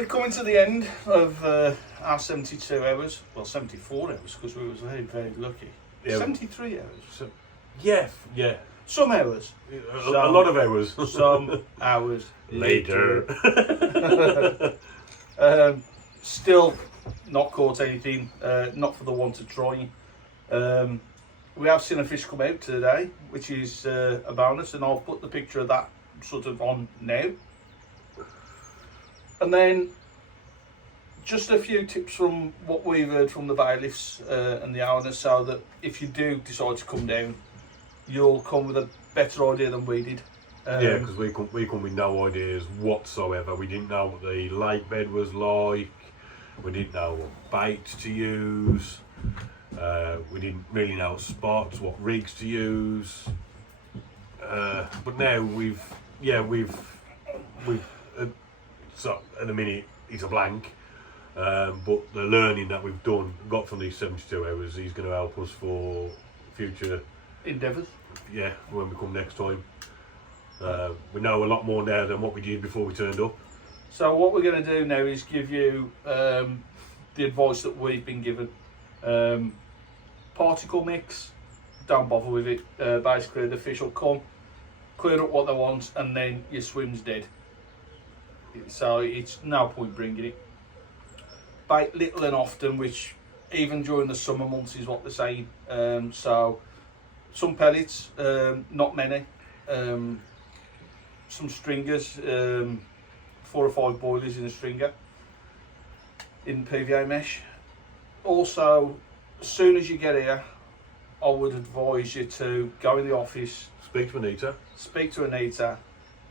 we're coming to the end of our 72 hours. Well, 74 hours because we was very, very lucky. Yeah. 73 hours. So, yeah. Some hours. A lot of hours. Some hours later. Still not caught anything. Not for the want of trying. We have seen a fish come out today, which is a bonus, and I'll put the picture of that sort of on now. And then just a few tips from what we've heard from the bailiffs and the owners, so that if you do decide to come down, you'll come with a better idea than we did. Yeah, because we come with no ideas whatsoever. We didn't know what the lake bed was like. We didn't know what bait to use. We didn't really know spots, what rigs to use. But now we've so at the minute it's a blank. But the learning that we've got from these 72 hours is going to help us for future endeavours. Yeah, when we come next time. We know a lot more now than what we did before we turned up. So what we're going to do now is give you the advice that we've been given. Particle mix, don't bother with it. Basically the fish will come, clear up what they want, and then your swim's dead. So it's no point bringing it. Bait little and often, which even during the summer months is what they're saying. So some pellets, not many. Some stringers, 4 or 5 boilies in a stringer in PVA mesh. Also, as soon as you get here, I would advise you to go in the office, speak to Anita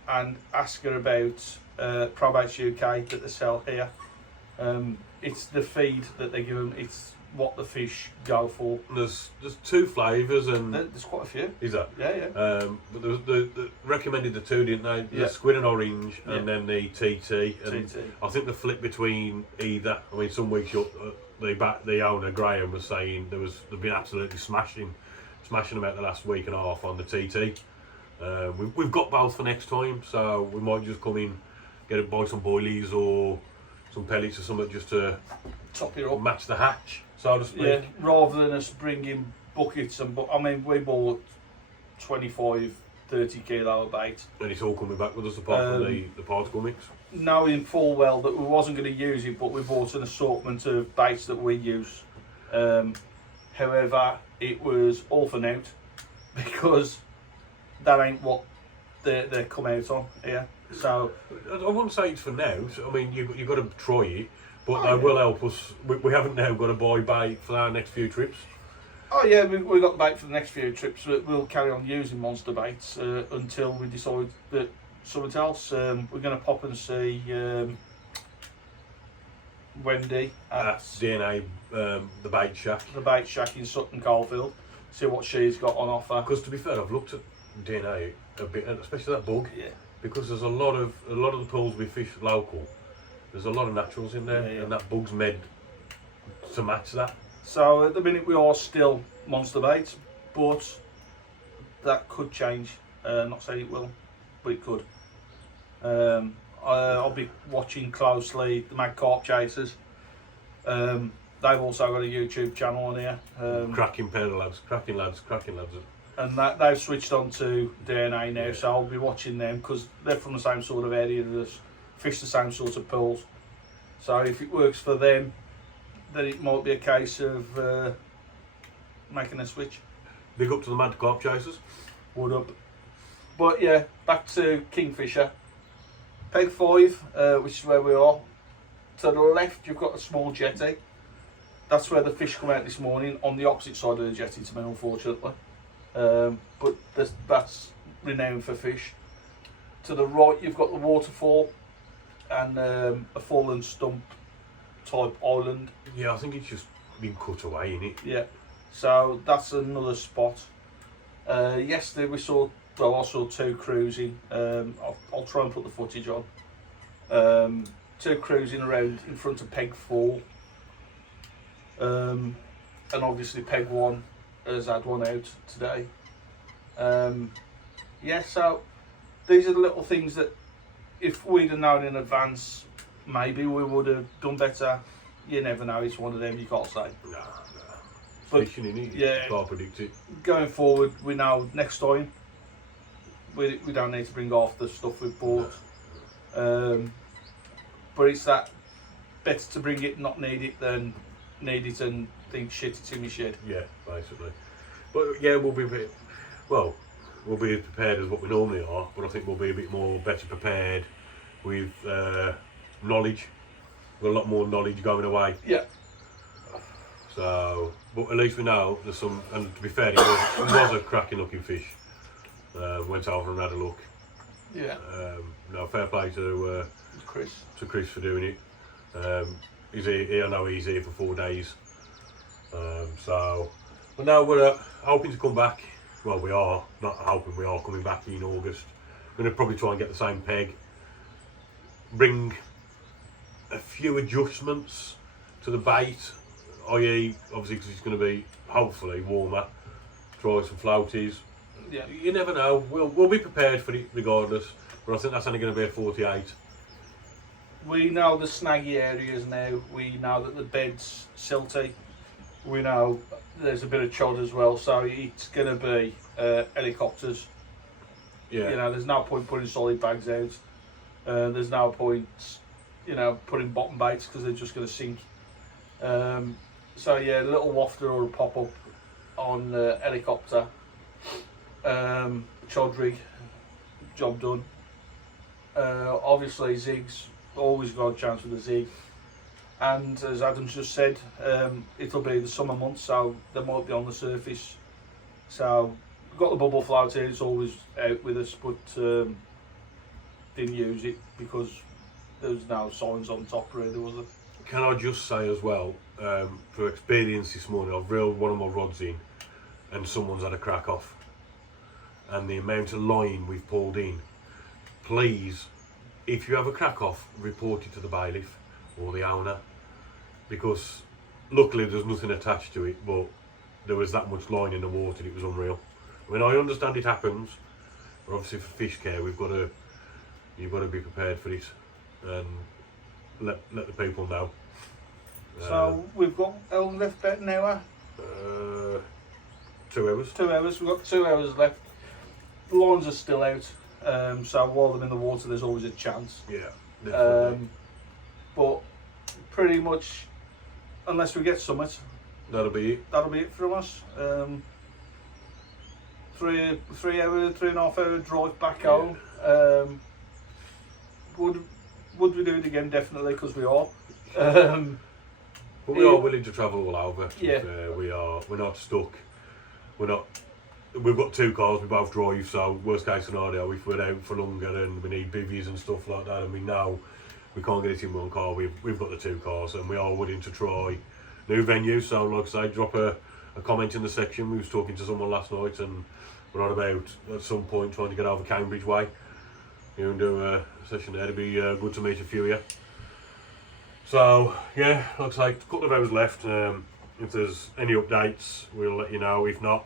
and ask her about Pavyotts UK that they sell here. It's the feed that they give them, it's what the fish go for. There's 2 flavours, and there's quite a few. Is that? Yeah. But the recommended the 2, didn't they? The squid and orange, and then the TT. And I think the flip between either. I mean, some weeks the owner Graham was saying they've been absolutely smashing them out the last week and a half on the TT. We've got both for next time, so we might just come in, buy some boilies or some pellets or something just to top it up, match the hatch, so to speak. Yeah, rather than us bringing buckets and I mean, we bought 25-30 kilo of bait, and it's all coming back with us apart from the particle mix. Knowing full well that we wasn't going to use it, but we bought an assortment of baits that we use. However, it was all for naught because that ain't what they come out on here. So I wouldn't say it's for now. I mean, you've got to try it, but they will help us. We haven't now got to buy bait for our next few trips. Oh yeah, we've got the bait for the next few trips. We'll carry on using monster baits until we decide that something else. We're going to pop and see Wendy at DNA, the bait shack. The bait shack in Sutton Coldfield. See what she's got on offer. Because to be fair, I've looked at DNA a bit, especially that bug. Yeah. Because there's a lot of the pools we fish local. There's a lot of naturals in there, and that bug's made to match that. So at the minute we are still monster baits, but that could change. Not saying it will, but it could. I'll be watching closely the Mad Carp Chasers. They've also got a YouTube channel on here. Cracking pair of lads, cracking lads. And they've switched on to DNA now, so I'll be watching them because they're from the same sort of area as us, fish the same sort of pools. So if it works for them, then it might be a case of making a switch. Big up to the Mad Carp Chasers. Wood up. But yeah, back to Kingfisher. Peg 5, which is where we are. To the left, you've got a small jetty. That's where the fish come out this morning, on the opposite side of the jetty to me, unfortunately. But that's renowned for fish. To the right, you've got the waterfall and a fallen stump type island. Yeah, I think it's just been cut away, innit? Yeah, so that's another spot. Yesterday I saw 2 cruising. I'll try and put the footage on. 2 cruising around in front of Peg 4. And obviously Peg 1 has had one out today. Yeah, so these are the little things that if we'd have known in advance, maybe we would have done better. You never know. It's one of them you can't say. Nah. But, Fishing in it. yeah. Can't predict it. Going forward, we know next time we don't need to bring off the stuff we've bought. But it's that better to bring it, not need it, than need it and think shit, it's in my shed. Yeah, basically. But yeah, we'll be prepared as what we normally are, but I think we'll be a bit more better prepared with knowledge. We've got a lot more knowledge going away. Yeah. So, but at least we know there's some, and to be fair, it was a cracking looking fish. Went over and had a look. Yeah. No, fair play to Chris for doing it. He's here, I know he's here for 4 days. So, but now we're hoping to come back. Well, we are not hoping, we are coming back in August. We're going to probably try and get the same peg. Bring a few adjustments to the bait, i.e. obviously because it's going to be hopefully warmer. Try some floaties. Yeah. You never know. We'll be prepared for it regardless. But I think that's only going to be a 48. We know the snaggy areas now. We know that the bed's silty. We know there's a bit of chod as well. So it's going to be helicopters. Yeah. You know, there's no point putting solid bags out. There's no point, you know, putting bottom baits because they're just going to sink. So yeah, a little wafter or a pop up on helicopter. Chod rig, job done. Obviously zigs, always got a chance with the zig. And as Adam's just said, it'll be the summer months, so they might be on the surface. So we've got the bubble float here, it's always out with us, but didn't use it because there was no signs on top really, was there? Can I just say as well, for experience this morning, I've reeled one of my rods in and someone's had a crack off. And the amount of line we've pulled in, please, if you have a crack off, report it to the bailiff or the owner, because luckily there's nothing attached to it, but there was that much line in the water, it was unreal. I mean, I understand it happens, but obviously for fish care you've got to be prepared for it and let the people know. So we've got how long left bet an hour? 2 hours. 2 hours. We've got 2 hours left. The lines are still out, so while they're in the water, there's always a chance. Yeah, definitely. But pretty much, unless we get summit, That'll be it. That'll be it from us. 3.5 hour drive back home. Would we do it again? Definitely, because we are. But we are willing to travel all over. Yeah. We're not stuck. We've got 2 cars, we both drive, so worst case scenario, if we're out for longer and we need bivvies and stuff like that, and we know we can't get it in one car, we've got the 2 cars, and we are willing to try new venues. So like I say, drop a comment in the section. We was talking to someone last night and we're on about at some point trying to get over Cambridge way, and do a session there. It'd be good to meet a few of you. So yeah, like I say, a couple of hours left. If there's any updates, we'll let you know. If not,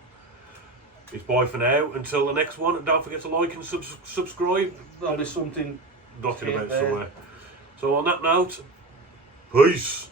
it's bye for now until the next one. And don't forget to like and subscribe. There'll be something Dotted about there. somewhere. So on that note, peace.